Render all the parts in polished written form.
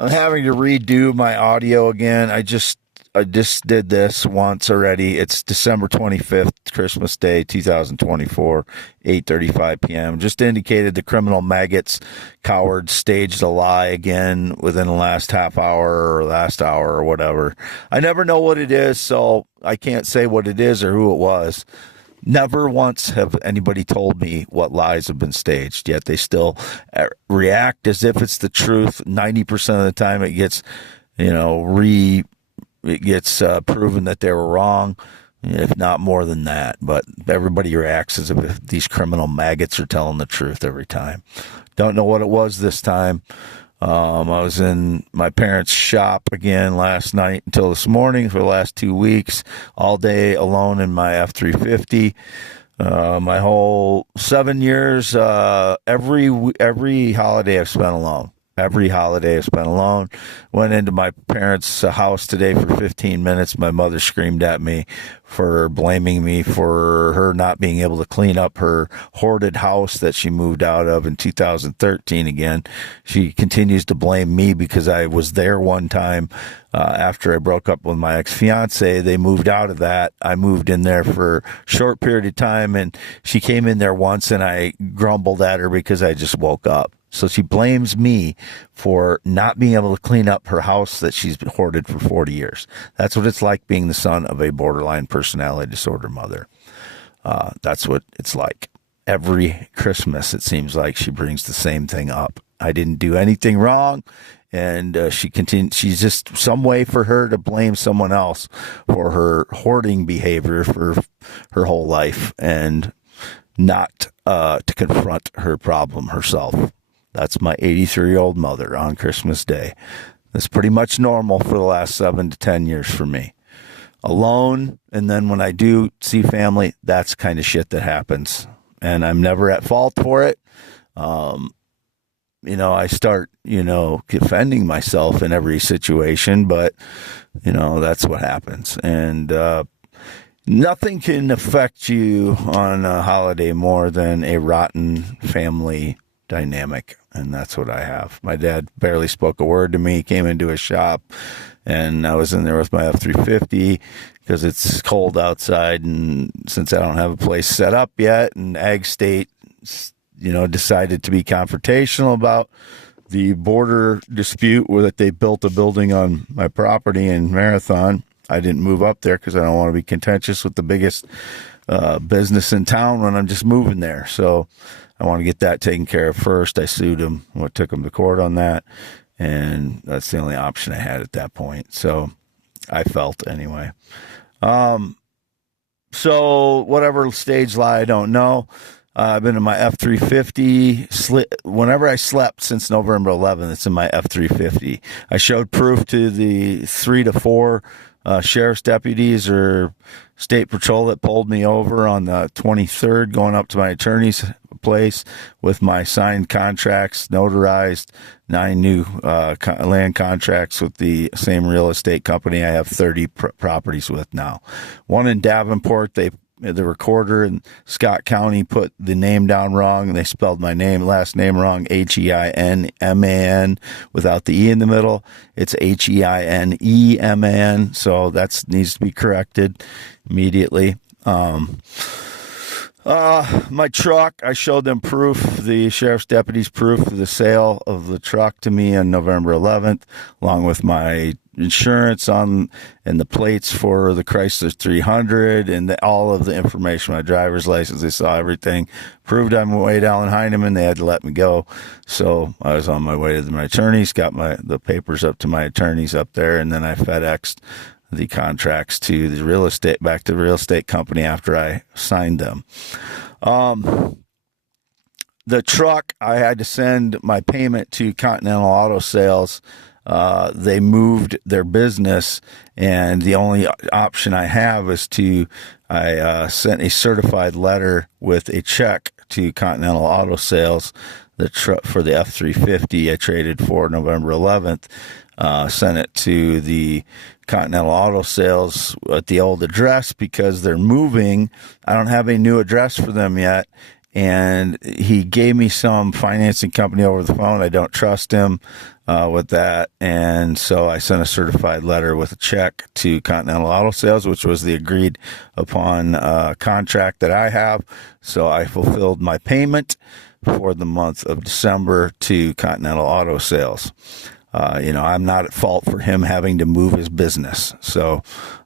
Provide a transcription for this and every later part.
I'm having to redo my audio again. I just did this once already. It's December 25th, Christmas Day, 2024, 8:35 p.m. Just indicated the criminal maggots, cowards staged a lie again within the last half hour or last hour or whatever. I never know what it is, so I can't say what it is or who it was. Never once have anybody told me what lies have been staged, yet they still react as if it's the truth. 90% of the time it gets, it gets proven that they were wrong, if not more than that. But everybody reacts as if these criminal maggots are telling the truth every time. Don't know what it was this time. I was in my parents' shop again last night until this morning for the last 2 weeks, all day alone in my F-350. My whole 7 years, every holiday I've spent alone. Every holiday I spent alone. Went into my parents' house today for 15 minutes. My mother screamed at me for blaming me for her not being able to clean up her hoarded house that she moved out of in 2013 again. She continues to blame me because I was there one time after I broke up with my ex-fiance. They moved out of that. I moved in there for a short period of time, and she came in there once, and I grumbled at her because I just woke up. So she blames me for not being able to clean up her house that she's hoarded for 40 years. That's what it's like being the son of a borderline personality disorder mother. That's what it's like. Every Christmas, it seems like she brings the same thing up. I didn't do anything wrong. And she continues. She's just some way for her to blame someone else for her hoarding behavior for her whole life and not to confront her problem herself. That's my 83-year-old mother on Christmas Day. That's pretty much normal for the last 7 to 10 years for me. Alone, and then when I do see family, that's kind of shit that happens. And I'm never at fault for it. I start, defending myself in every situation, but, that's what happens. And nothing can affect you on a holiday more than a rotten family dynamic, and that's what I have. My dad barely spoke a word to me. He came into a shop, and I was in there with my F-350 because it's cold outside, and since I don't have a place set up yet, and Ag State, decided to be confrontational about the border dispute where that they built a building on my property in Marathon. I didn't move up there because I don't want to be contentious with the biggest business in town when I'm just moving there. So I want to get that taken care of first. I sued him. Took him to court on that, and that's the only option I had at that point. So I felt anyway. So whatever stage lie, I don't know. I've been in my F-350. Whenever I slept since November 11th, it's in my F-350. I showed proof to the 3 to 4 sheriff's deputies or state patrol that pulled me over on the 23rd going up to my attorney's place with my signed contracts, notarized, 9 new land contracts with the same real estate company I have 30 properties with now. One in Davenport, the recorder in Scott County put the name down wrong, and they spelled my last name wrong, Heinman without the E in the middle. It's Heineman, so that needs to be corrected immediately. My truck, I showed them proof, the sheriff's deputies proof of the sale of the truck to me on November 11th, along with my insurance and the plates for the Chrysler 300 and all of the information, my driver's license. They saw everything. Proved I'm way down in Heineman. They had to let me go. So I was on my way to my attorneys, got the papers up to my attorneys up there, and then I FedExed the contracts to the real estate, back to the real estate company after I signed them. The truck, I had to send my payment to Continental Auto Sales. They moved their business, and the only option I have is I sent a certified letter with a check to Continental Auto Sales, for the F-350 I traded for November 11th. Sent it to the Continental Auto Sales at the old address because they're moving. I don't have a new address for them yet, and he gave me some financing company over the phone. I don't trust him with that, and so I sent a certified letter with a check to Continental Auto Sales, which was the agreed upon contract that I have. So I fulfilled my payment for the month of December to Continental Auto Sales. I'm not at fault for him having to move his business. So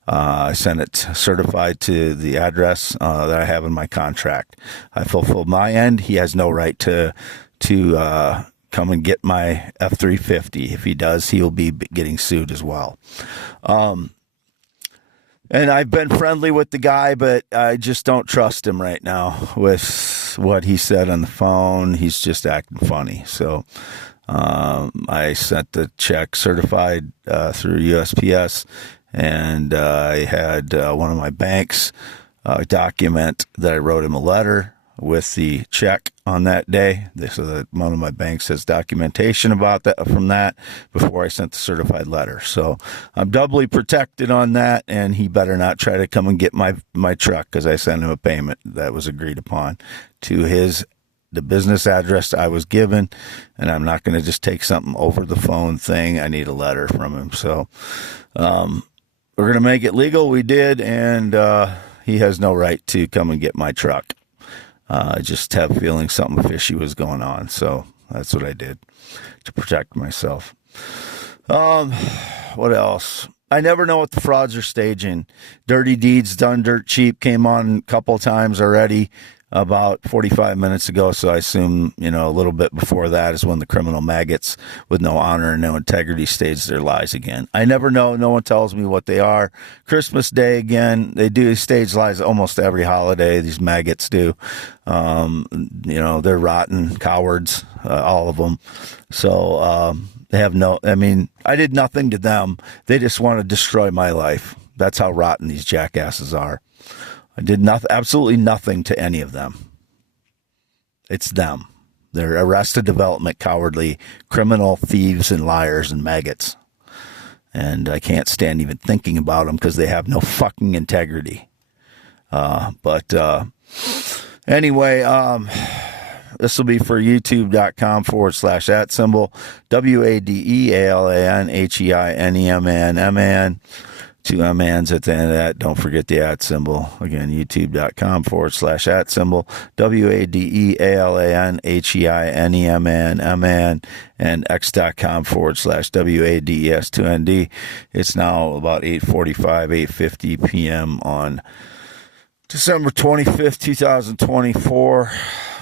I sent it certified to the address that I have in my contract. I fulfilled my end. He has no right to come and get my F-350. If he does, he'll be getting sued as well. And I've been friendly with the guy, but I just don't trust him right now with what he said on the phone. He's just acting funny. So I sent the check certified through USPS, and I had one of my banks document that I wrote him a letter with the check on that day, so that one of my banks has documentation about that from that before I sent the certified letter. So I'm doubly protected on that, and he better not try to come and get my truck, because I sent him a payment that was agreed upon to the business address I was given, and I'm not going to just take something over the phone thing. I need a letter from him. So we're going to make it legal. We did, and he has no right to come and get my truck. I just have a feeling something fishy was going on. So that's what I did to protect myself. What else? I never know what the frauds are staging. Dirty Deeds Done Dirt Cheap came on a couple of times already about 45 minutes ago. So I assume, a little bit before that is when the criminal maggots with no honor and no integrity stage their lies again. I never know. No one tells me what they are. Christmas Day again, they do stage lies almost every holiday. These maggots do. They're rotten cowards, all of them. So, they have I did nothing to them. They just want to destroy my life. That's how rotten these jackasses are. I did absolutely nothing to any of them. It's them. They're Arrested Development, cowardly, criminal, thieves, and liars and maggots. And I can't stand even thinking about them because they have no fucking integrity. Anyway, this will be for youtube.com/@ symbol, WADEALANHEINEMAN. 2 MNs at the end of that. Don't forget the @ symbol. Again, youtube.com/@ symbol, WADEALANHEINEMAN, and x.com/WADES2ND. It's now about 8:45, 8:50 p.m. on December 25th, 2024.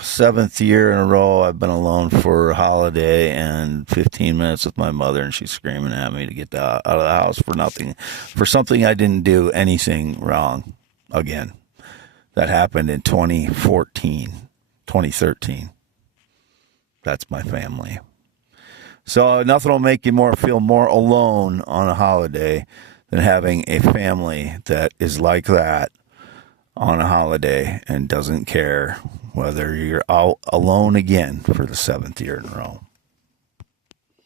7th year in a row I've been alone for a holiday and 15 minutes with my mother, and she's screaming at me to get out of the house for nothing, for something I didn't do anything wrong. Again, that happened in 2013. That's my family. So nothing will make you feel more alone on a holiday than having a family that is like that on a holiday and doesn't care whether you're out alone again for the 7th year in a row.